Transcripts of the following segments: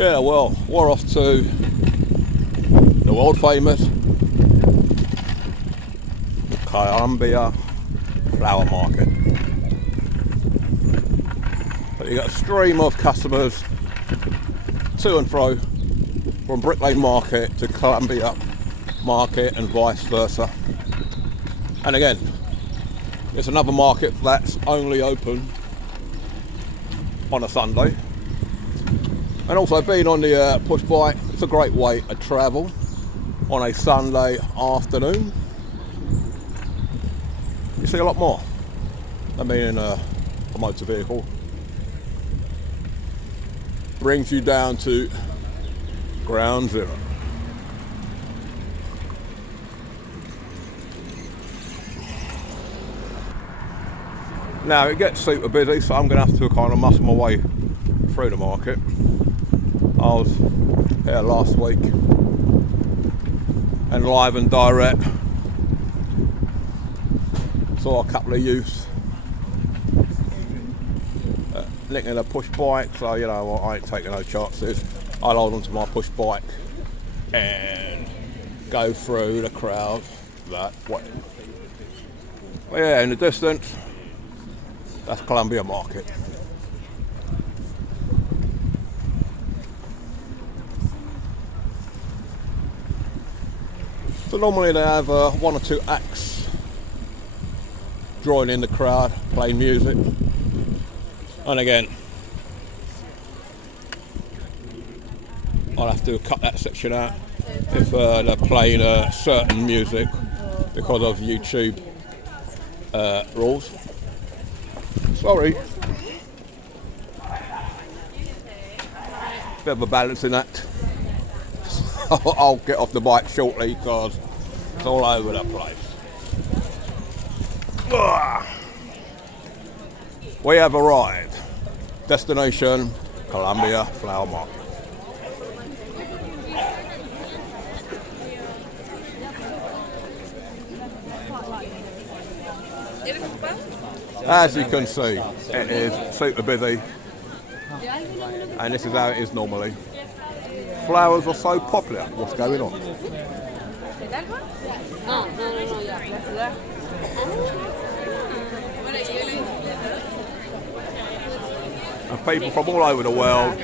Yeah, well, we're off to the world famous Columbia Flower Market. So you got a stream of customers to and fro from Brick Lane Market to Columbia Market and vice versa. And again, it's another market that's only open on a Sunday. And also being on the push bike, it's a great way to travel on a Sunday afternoon. You see a lot more than being in a motor vehicle. Brings you down to ground zero. Now it gets super busy, so I'm going to have to kind of muscle my way through the market. I was here last week and live and direct saw a couple of youths nicking a push bike, so you know I ain't taking no chances. I'll hold onto my push bike and go through the crowd that way. Well, yeah, in the distance, that's Columbia Market. So normally they have one or two acts drawing in the crowd, playing music. And again, I'll have to cut that section out if they're playing certain music because of YouTube rules. Sorry. Bit of a balancing act. I'll get off the bike shortly because it's all over the place. We have arrived. Destination, Columbia Flower Market. As you can see, it is super busy, and this is how it is normally. Flowers are so popular. What's going on? And people from all over the world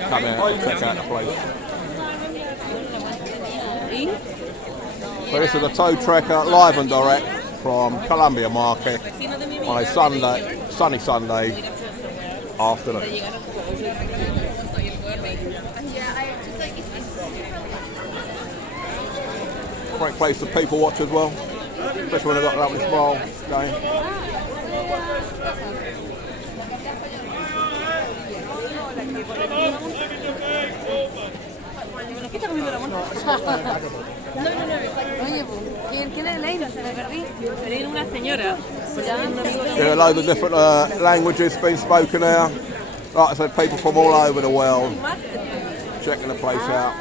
come out and check out the place. So this is a tow trekker live and direct from Columbia Market on a sunny Sunday afternoon. Great place for people watch as well, especially when they've got a lovely smile going. There are loads of different languages being spoken there. Like I said, people from all over the world checking the place out.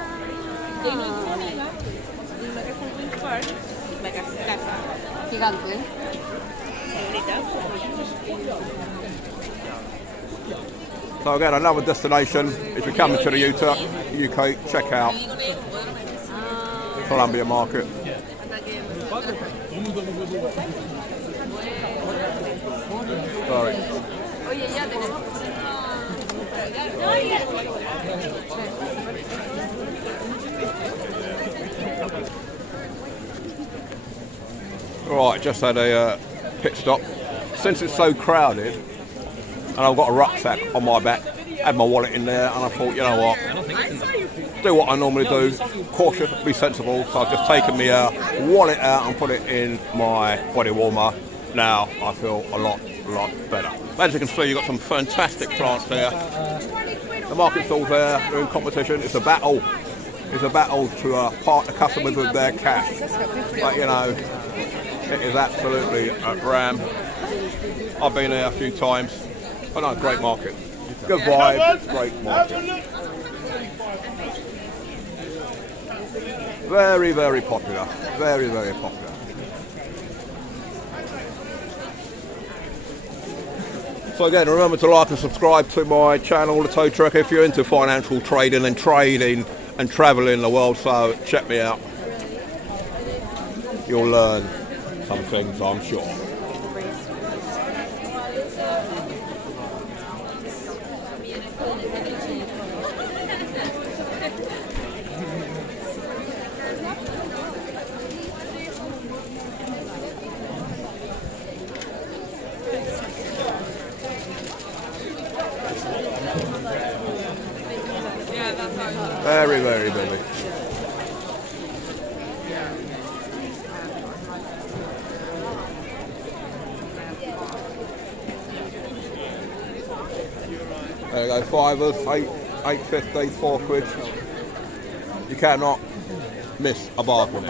So again, another destination. If you're coming to the UK, check out Columbia Market. Sorry. Right, just had a pit stop. Since it's so crowded, and I've got a rucksack on my back, had my wallet in there, and I thought, you know what, do what I normally do, cautious, be sensible. So I've just taken my wallet out and put it in my body warmer. Now I feel a lot better. As you can see, you've got some fantastic plants there. The market stalls there, they're in competition. It's a battle. It's a battle to part the customers with their cash. But you know, it is absolutely a ram. I've been there a few times. But no, great market. Good vibe, great market. Very, very popular. Very, very popular. So again, remember to like and subscribe to my channel, The Tow Trucker, if you're into financial trading and travelling the world. So check me out. You'll learn some things, I'm sure. Very, very busy. There you go, fivers, 8.50, 4 quid. You cannot miss a bargain.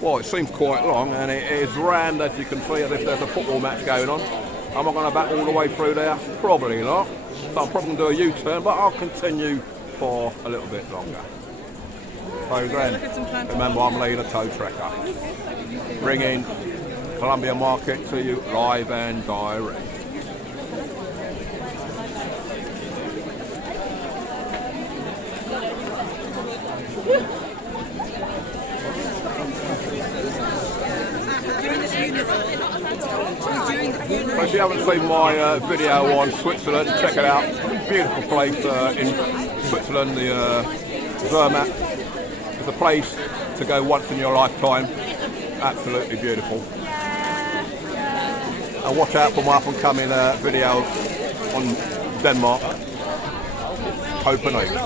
Well, it seems quite long, and it is round, as you can see, as if there's a football match going on. Am I going to back all the way through there? Probably not. So I'm probably going to do a U-turn, but I'll continue for a little bit longer. So then, remember, I'm Lee, the Tow Trucker, bringing Columbia Market to you live and direct. So if you haven't seen my video on Switzerland, check it out. Beautiful place in Switzerland, the Zermatt. It's a place to go once in your lifetime. Absolutely beautiful. And watch out for my up and coming video on Denmark, Copenhagen.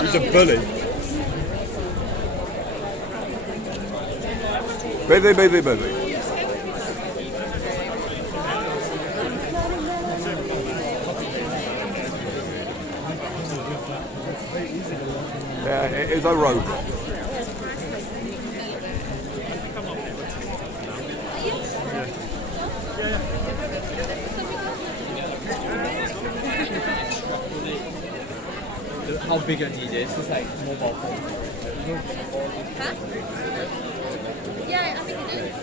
He's a bully. Busy, busy, busy. Yeah, it is a robot. How big a DJ? This is like mobile phone. Huh? Yeah, I think it is.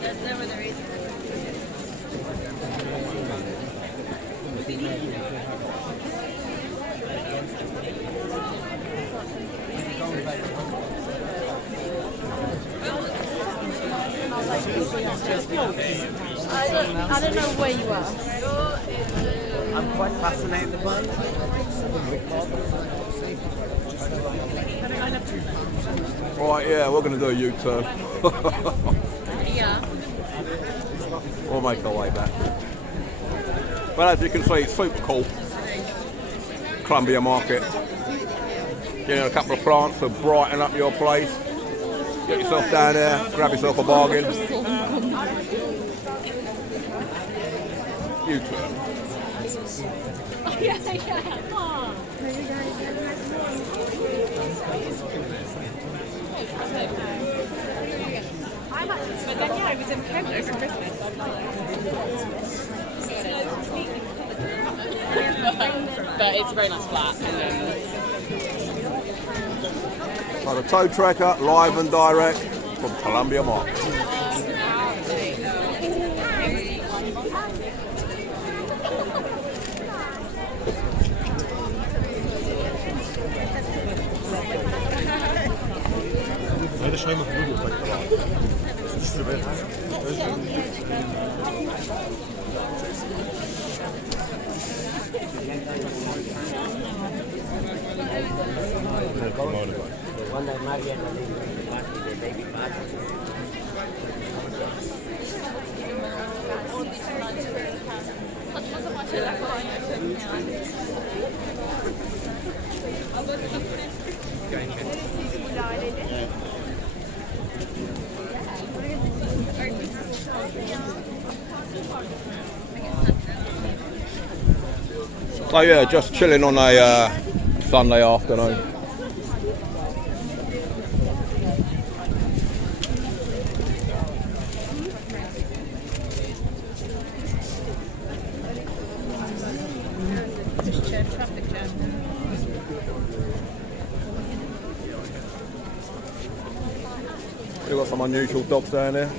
There's no other reason. I don't know where you are. I'm quite fascinated by it. Right, yeah, we're going to do a U-turn. Yeah. We'll make our way back. But as you can see, it's super cool. Columbia Market. You know, a couple of plants to brighten up your place. Get yourself down there, grab yourself a bargain. U-turn. Oh, yeah. Oh. But then, yeah, I was in Kent over Christmas. But it's a very nice flat. So the Tow Trucker, live and direct from Columbia Market. هذا شيء مفروض One that Maria and the baby party. So yeah, just chilling on a Sunday afternoon. some unusual dogs down here.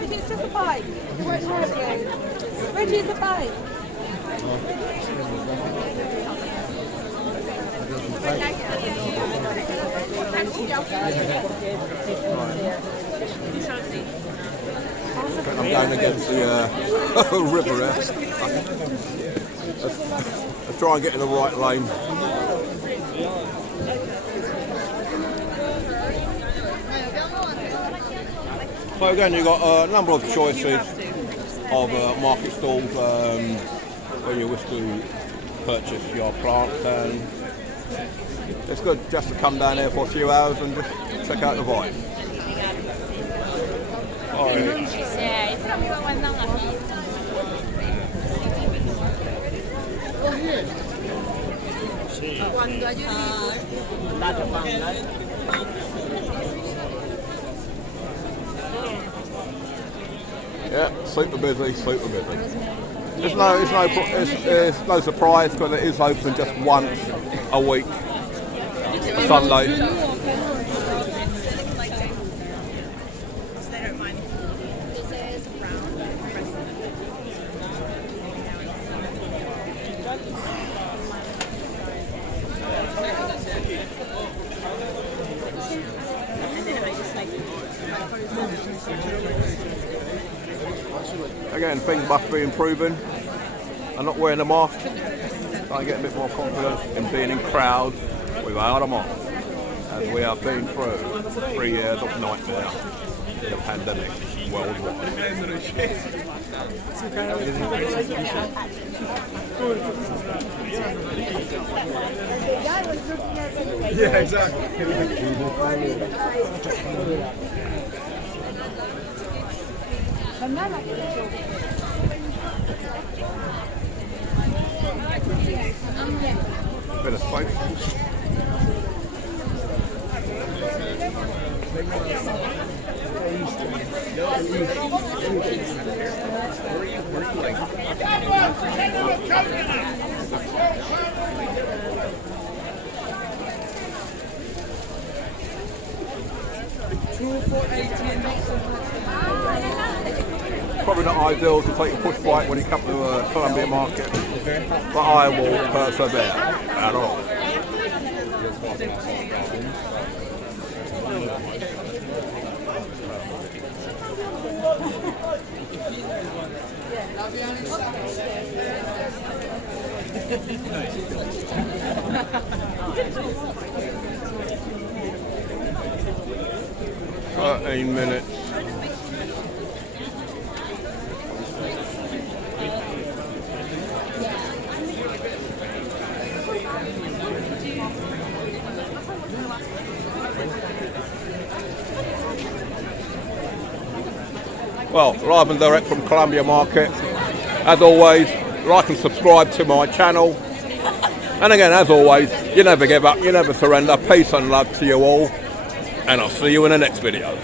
Reggie's just a bite. Where's Reggie? Reggie's a bite. I'm going against the river here. Let's try and get in the right lane. So again, you've got a number of choices of market stalls where you wish to purchase your plants, and it's good just to come down here for a few hours and just check out the vibe. Yeah, super busy, super busy. It's no surprise because it is open just once a week, Sunday. Again, things must be improving. I'm not wearing a mask. I get a bit more confidence in being in crowds without a mask, as we have been through 3 years of nightmare in a pandemic worldwide. Yeah, exactly. 'Bit of spice. Probably not ideal to take a push bike when you come to Columbia Market, but I will persevere at all. "13 minutes. Well, live and direct from Columbia Market. As always, like and subscribe to my channel. And again, as always, you never give up, you never surrender. Peace and love to you all. And I'll see you in the next video.